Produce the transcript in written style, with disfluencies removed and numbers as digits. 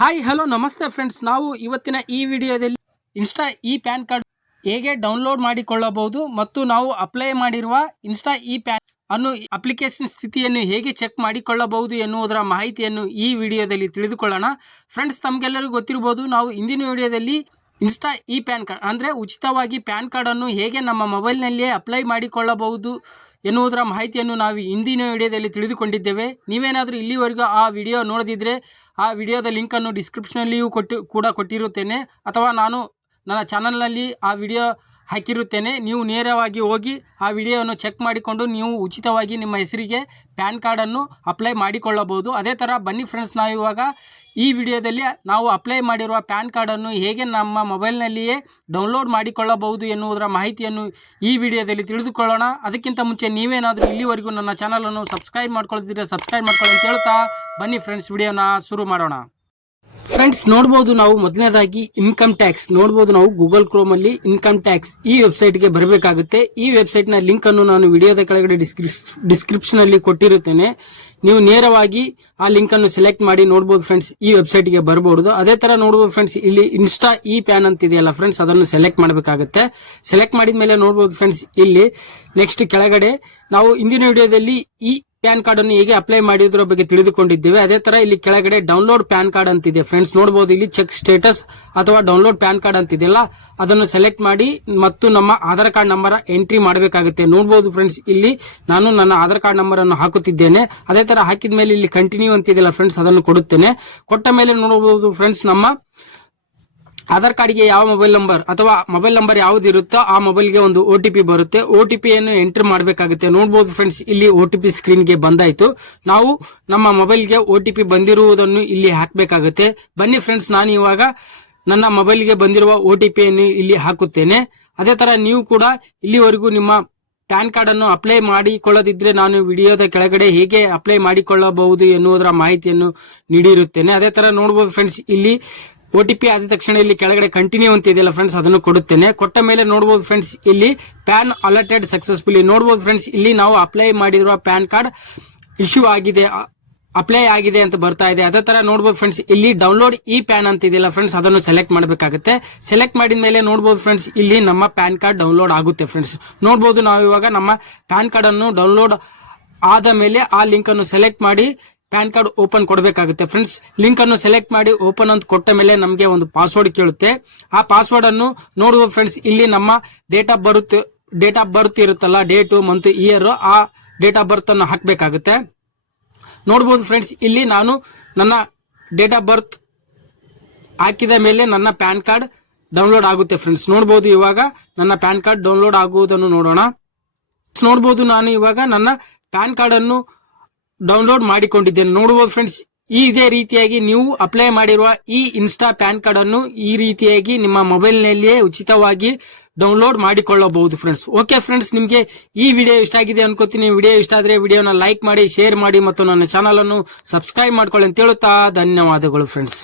Hi hello ನಮಸ್ತೆ friends, ನಾವು ಇವತ್ತಿನ ಈ ವಿಡಿಯೋದಲ್ಲಿ ಇನ್ಸ್ಟಾ ಇ ಪ್ಯಾನ್ ಕಾರ್ಡ್ ಹೇಗೆ ಡೌನ್ಲೋಡ್ ಮಾಡಿಕೊಳ್ಳಬಹುದು ಮತ್ತು ನಾವು ಅಪ್ಲೈ ಮಾಡಿರುವ ಇನ್ಸ್ಟಾ ಇ ಪ್ಯಾನ್ ಅನ್ನು ಅಪ್ಲಿಕೇಶನ್ ಸ್ಥಿತಿಯನ್ನು ಹೇಗೆ ಚೆಕ್ ಮಾಡಿಕೊಳ್ಳಬಹುದು ಎನ್ನುವುದರ ಮಾಹಿತಿಯನ್ನು ಈ ವಿಡಿಯೋದಲ್ಲಿ ತಿಳಿದುಕೊಳ್ಳೋಣ. ಫ್ರೆಂಡ್ಸ್, ತಮಗೆಲ್ಲರಿಗೂ ಗೊತ್ತಿರಬಹುದು, ನಾವು ಇಂದಿನ ವಿಡಿಯೋದಲ್ಲಿ ಇನ್ಸ್ಟಾ ಇ ಪ್ಯಾನ್ ಕಾರ್ಡ್ ಅಂದರೆ ಉಚಿತವಾಗಿ ಪ್ಯಾನ್ ಕಾರ್ಡನ್ನು ಹೇಗೆ ನಮ್ಮ ಮೊಬೈಲ್ನಲ್ಲಿಯೇ ಅಪ್ಲೈ ಮಾಡಿಕೊಳ್ಳಬಹುದು ಎನ್ನುವುದರ ಮಾಹಿತಿಯನ್ನು ನಾವು ಇಂದಿನ ವಿಡಿಯೋದಲ್ಲಿ ತಿಳಿದುಕೊಂಡಿದ್ದೇವೆ. ನೀವೇನಾದರೂ ಇಲ್ಲಿವರೆಗೂ ಆ ವಿಡಿಯೋ ನೋಡದಿದ್ದರೆ ಆ ವಿಡಿಯೋದ ಲಿಂಕನ್ನು ಡಿಸ್ಕ್ರಿಪ್ಷನಲ್ಲಿಯೂ ಕೊಟ್ಟಿರುತ್ತೇನೆ, ಅಥವಾ ನಾನು ನನ್ನ ಚಾನಲ್ನಲ್ಲಿ ಆ ವಿಡಿಯೋ ಹಾಕಿರುತ್ತೇನೆ. ನೀವು ನೇರವಾಗಿ ಹೋಗಿ ಆ ವಿಡಿಯೋವನ್ನು ಚೆಕ್ ಮಾಡಿಕೊಂಡು ನೀವು ಉಚಿತವಾಗಿ ನಿಮ್ಮ ಹೆಸರಿಗೆ ಪ್ಯಾನ್ ಕಾರ್ಡನ್ನು ಅಪ್ಲೈ ಮಾಡಿಕೊಳ್ಳಬಹುದು. ಅದೇ ಥರ ಬನ್ನಿ ಫ್ರೆಂಡ್ಸ್, ನಾವು ಇವಾಗ ಈ ವಿಡಿಯೋದಲ್ಲಿ ನಾವು ಅಪ್ಲೈ ಮಾಡಿರುವ ಪ್ಯಾನ್ ಕಾರ್ಡನ್ನು ಹೇಗೆ ನಮ್ಮ ಮೊಬೈಲ್ನಲ್ಲಿಯೇ ಡೌನ್ಲೋಡ್ ಮಾಡಿಕೊಳ್ಳಬಹುದು ಎನ್ನುವುದರ ಮಾಹಿತಿಯನ್ನು ಈ ವಿಡಿಯೋದಲ್ಲಿ ತಿಳಿದುಕೊಳ್ಳೋಣ. ಅದಕ್ಕಿಂತ ಮುಂಚೆ ನೀವೇನಾದರೂ ಇಲ್ಲಿವರೆಗೂ ನನ್ನ ಚಾನಲನ್ನು ಸಬ್ಸ್ಕ್ರೈಬ್ ಮಾಡ್ಕೊಳ್ತಿದ್ರೆ ಸಬ್ಸ್ಕ್ರೈಬ್ ಮಾಡ್ಕೊಳ್ಳಿ ಅಂತ ಹೇಳ್ತಾ ಬನ್ನಿ ಫ್ರೆಂಡ್ಸ್, ವಿಡಿಯೋನ ಶುರು ಮಾಡೋಣ. ಫ್ರೆಂಡ್ಸ್, ನೋಡ್ಬೋದು ನಾವು ಮೊದಲನೇದಾಗಿ ಇನ್ಕಮ್ ಟ್ಯಾಕ್ಸ್ ನೋಡ್ಬೋದು. ನಾವು ಗೂಗಲ್ ಕ್ರೋಮ್ ಅಲ್ಲಿ ಇನ್ಕಮ್ ಟ್ಯಾಕ್ಸ್ ಈ ವೆಬ್ಸೈಟ್ಗೆ ಬರಬೇಕಾಗುತ್ತೆ. ಈ ವೆಬ್ಸೈಟ್ ನ ಲಿಂಕ್ ಅನ್ನು ನಾನು ವಿಡಿಯೋದ ಕೆಳಗಡೆ ಡಿಸ್ಕ್ರಿಪ್ಷನ್ ಅಲ್ಲಿ ಕೊಟ್ಟಿರುತ್ತೇನೆ. ನೀವು ನೇರವಾಗಿ ಆ ಲಿಂಕ್ ಅನ್ನು ಸೆಲೆಕ್ಟ್ ಮಾಡಿ ನೋಡಬಹುದು ಫ್ರೆಂಡ್ಸ್, ಈ ವೆಬ್ಸೈಟ್ ಗೆ ಬರಬಹುದು. ಅದೇ ತರ ನೋಡಬಹುದು ಫ್ರೆಂಡ್ಸ್, ಇಲ್ಲಿ ಇನ್ಸ್ಟಾ ಇ ಪ್ಯಾನ್ ಅಂತ ಇದೆಯಲ್ಲ ಫ್ರೆಂಡ್ಸ್, ಅದನ್ನು ಸೆಲೆಕ್ಟ್ ಮಾಡಬೇಕಾಗುತ್ತೆ. ಸೆಲೆಕ್ಟ್ ಮಾಡಿದ ಮೇಲೆ ನೋಡಬಹುದು ಫ್ರೆಂಡ್ಸ್, ಇಲ್ಲಿ ನೆಕ್ಸ್ಟ್ ಕೆಳಗಡೆ ನಾವು ಇಂದಿನ ವಿಡಿಯೋದಲ್ಲಿ ಈ ಪ್ಯಾನ್ ಕಾರ್ಡ್ ಅನ್ನು ಹೇಗೆ ಅಪ್ಲೈ ಮಾಡಿದ್ರ ಬಗ್ಗೆ ತಿಳಿದುಕೊಂಡಿದ್ದೇವೆ. ಅದೇ ತರ ಇಲ್ಲಿ ಕೆಳಗಡೆ ಡೌನ್ಲೋಡ್ ಪ್ಯಾನ್ ಕಾರ್ಡ್ ಅಂತಿದೆ ಫ್ರೆಂಡ್ಸ್. ನೋಡಬಹುದು ಇಲ್ಲಿ ಚೆಕ್ ಸ್ಟೇಟಸ್ ಅಥವಾ ಡೌನ್ಲೋಡ್ ಪ್ಯಾನ್ ಕಾರ್ಡ್ ಅಂತಿದೆಯಲ್ಲ, ಅದನ್ನು ಸೆಲೆಕ್ಟ್ ಮಾಡಿ ಮತ್ತು ನಮ್ಮ ಆಧಾರ್ ಕಾರ್ಡ್ ನಂಬರ್ ಎಂಟ್ರಿ ಮಾಡಬೇಕಾಗುತ್ತೆ. ನೋಡಬಹುದು ಫ್ರೆಂಡ್ಸ್, ಇಲ್ಲಿ ನಾನು ನನ್ನ ಆಧಾರ್ ಕಾರ್ಡ್ ನಂಬರ್ ಅನ್ನು ಹಾಕುತ್ತಿದ್ದೇನೆ. ಅದೇ ತರ ಹಾಕಿದ ಮೇಲೆ ಇಲ್ಲಿ ಕಂಟಿನ್ಯೂ ಅಂತಿದೆಯಲ್ಲ ಫ್ರೆಂಡ್ಸ್, ಅದನ್ನು ಕೊಡುತ್ತೇನೆ. ಕೊಟ್ಟ ಮೇಲೆ ನೋಡಬಹುದು ಫ್ರೆಂಡ್ಸ್, ನಮ್ಮ ಆಧಾರ್ ಕಾರ್ಡ್ಗೆ ಯಾವ ಮೊಬೈಲ್ ನಂಬರ್ ಅಥವಾ ಮೊಬೈಲ್ ನಂಬರ್ ಯಾವ್ದು ಇರುತ್ತೋ ಆ ಮೊಬೈಲ್ಗೆ ಒಂದು OTP ಬರುತ್ತೆ. OTP ಯನ್ನು ಎಂಟರ್ ಮಾಡಬೇಕಾಗುತ್ತೆ. ನೋಡಬಹುದು ಫ್ರೆಂಡ್ಸ್, ಇಲ್ಲಿ OTP ಸ್ಕ್ರೀನ್ ಗೆ ಬಂದಾಯ್ತು. ನಾವು ನಮ್ಮ ಮೊಬೈಲ್ಗೆ OTP ಬಂದಿರುವುದನ್ನು ಇಲ್ಲಿ ಹಾಕಬೇಕಾಗುತ್ತೆ. ಬನ್ನಿ ಫ್ರೆಂಡ್ಸ್, ನಾನು ಇವಾಗ ನನ್ನ ಮೊಬೈಲ್ಗೆ ಬಂದಿರುವ OTP ಯನ್ನು ಇಲ್ಲಿ ಹಾಕುತ್ತೇನೆ. ಅದೇ ತರ ನೀವು ಕೂಡ ಇಲ್ಲಿವರೆಗೂ ನಿಮ್ಮ ಪ್ಯಾನ್ ಕಾರ್ಡ್ ಅನ್ನು ಅಪ್ಲೈ ಮಾಡಿಕೊಳ್ಳದಿದ್ರೆ ನಾನು ವಿಡಿಯೋದ ಕೆಳಗಡೆ ಹೇಗೆ ಅಪ್ಲೈ ಮಾಡಿಕೊಳ್ಳಬಹುದು ಎನ್ನುವುದರ ಮಾಹಿತಿಯನ್ನು ನೀಡಿರುತ್ತೇನೆ. ಅದೇ ತರ ನೋಡಬಹುದು ಫ್ರೆಂಡ್ಸ್, ಇಲ್ಲಿ OTP ಆದ ತಕ್ಷಣ ಇಲ್ಲಿ ಕೆಳಗಡೆ ಕಂಟಿನ್ಯೂ ಅಂತ ಇದೆಯಲ್ಲ ಫ್ರೆಂಡ್ಸ್, ಅದನ್ನು ಕೊಡುತ್ತೇನೆ. ಕೊಟ್ಟ ಮೇಲೆ ನೋಡಬಹುದು ಫ್ರೆಂಡ್ಸ್, ಇಲ್ಲಿ ಪ್ಯಾನ್ ಅಲರ್ಟೆಡ್ ಸಕ್ಸಸ್ಫುಲಿ. ನೋಡಬಹುದು ಫ್ರೆಂಡ್ಸ್, ಇಲ್ಲಿ ನಾವು ಅಪ್ಲೈ ಮಾಡಿರುವ ಪ್ಯಾನ್ ಕಾರ್ಡ್ ಇಶ್ಯೂ ಆಗಿದೆ, ಅಪ್ಲೈ ಆಗಿದೆ ಅಂತ ಬರ್ತಾ ಇದೆ. ಅದೇ ತರ ನೋಡಬಹುದು ಫ್ರೆಂಡ್ಸ್, ಇಲ್ಲಿ ಡೌನ್ಲೋಡ್ ಇ ಪ್ಯಾನ್ ಅಂತ ಇದೆಯಲ್ಲ ಫ್ರೆಂಡ್ಸ್, ಅದನ್ನು ಸೆಲೆಕ್ಟ್ ಮಾಡಬೇಕಾಗುತ್ತೆ. ಸೆಲೆಕ್ಟ್ ಮಾಡಿದ ಮೇಲೆ ನೋಡಬಹುದು ಫ್ರೆಂಡ್ಸ್, ಇಲ್ಲಿ ನಮ್ಮ ಪ್ಯಾನ್ ಕಾರ್ಡ್ ಡೌನ್ಲೋಡ್ ಆಗುತ್ತೆ ಫ್ರೆಂಡ್ಸ್. ನೋಡಬಹುದು, ನಾವು ಇವಾಗ ನಮ್ಮ ಪ್ಯಾನ್ ಕಾರ್ಡ್ ಅನ್ನು ಡೌನ್ಲೋಡ್ ಆದ ಮೇಲೆ ಆ ಲಿಂಕ್ ಅನ್ನು ಸೆಲೆಕ್ಟ್ ಮಾಡಿ ಪ್ಯಾನ್ ಕಾರ್ಡ್ ಓಪನ್ ಕೊಡಬೇಕಾಗುತ್ತೆ ಫ್ರೆಂಡ್ಸ್. ಲಿಂಕ್ ಅನ್ನು ಸೆಲೆಕ್ಟ್ ಮಾಡಿ ಓಪನ್ ಅಂತ ಕೊಟ್ಟ ಮೇಲೆ ನಮಗೆ ಒಂದು ಪಾಸ್ವರ್ಡ್ ಕೇಳುತ್ತೆ. ಆ ಪಾಸ್ವರ್ಡ್ ಅನ್ನು ನೋಡುವ ಫ್ರೆಂಡ್ಸ್, ಇಲ್ಲಿ ನಮ್ಮ ಡೇಟ್ ಆಫ್ ಬರ್ತ್ ಇರುತ್ತಲ್ಲ, ಡೇಟು ಮಂತ್ ಇಯರ್, ಆ ಡೇಟ್ ಆಫ್ ಬರ್ತ್ ಅನ್ನು ಹಾಕಬೇಕಾಗುತ್ತೆ. ನೋಡಬಹುದು ಫ್ರೆಂಡ್ಸ್, ಇಲ್ಲಿ ನಾನು ನನ್ನ ಡೇಟ್ ಆಫ್ ಬರ್ತ್ ಹಾಕಿದ ಮೇಲೆ ನನ್ನ ಪ್ಯಾನ್ ಕಾರ್ಡ್ ಡೌನ್ಲೋಡ್ ಆಗುತ್ತೆ ಫ್ರೆಂಡ್ಸ್. ನೋಡಬಹುದು, ಇವಾಗ ನನ್ನ ಪ್ಯಾನ್ ಕಾರ್ಡ್ ಡೌನ್ಲೋಡ್ ಆಗುವುದನ್ನು ನೋಡೋಣ. ನೋಡಬಹುದು, ನಾನು ಇವಾಗ ನನ್ನ ಪ್ಯಾನ್ ಕಾರ್ಡ್ ಅನ್ನು ಡೌನ್ಲೋಡ್ ಮಾಡಿಕೊಂಡಿದ್ದೇನೆ. ನೋಡಬಹುದು ಫ್ರೆಂಡ್ಸ್, ಇದೇ ರೀತಿಯಾಗಿ ನೀವು ಅಪ್ಲೈ ಮಾಡಿರುವ ಈ ಇನ್ಸ್ಟಾ ಪ್ಯಾನ್ ಕಾರ್ಡ್ ಅನ್ನು ಈ ರೀತಿಯಾಗಿ ನಿಮ್ಮ ಮೊಬೈಲ್ ನಲ್ಲಿಯೇ ಉಚಿತವಾಗಿ ಡೌನ್ಲೋಡ್ ಮಾಡಿಕೊಳ್ಳಬಹುದು ಫ್ರೆಂಡ್ಸ್. ಓಕೆ ಫ್ರೆಂಡ್ಸ್, ನಿಮಗೆ ಈ ವಿಡಿಯೋ ಇಷ್ಟ ಆಗಿದೆ ಅನ್ಕೋತೀನಿ. ವಿಡಿಯೋ ಇಷ್ಟ ಆದ್ರೆ ವಿಡಿಯೋನ ಲೈಕ್ ಮಾಡಿ, ಶೇರ್ ಮಾಡಿ ಮತ್ತು ನನ್ನ ಚಾನಲ್ ಅನ್ನು ಸಬ್ಸ್ಕ್ರೈಬ್ ಮಾಡ್ಕೊಳ್ಳಿ ಅಂತ ಹೇಳುತ್ತಾ ಧನ್ಯವಾದಗಳು ಫ್ರೆಂಡ್ಸ್.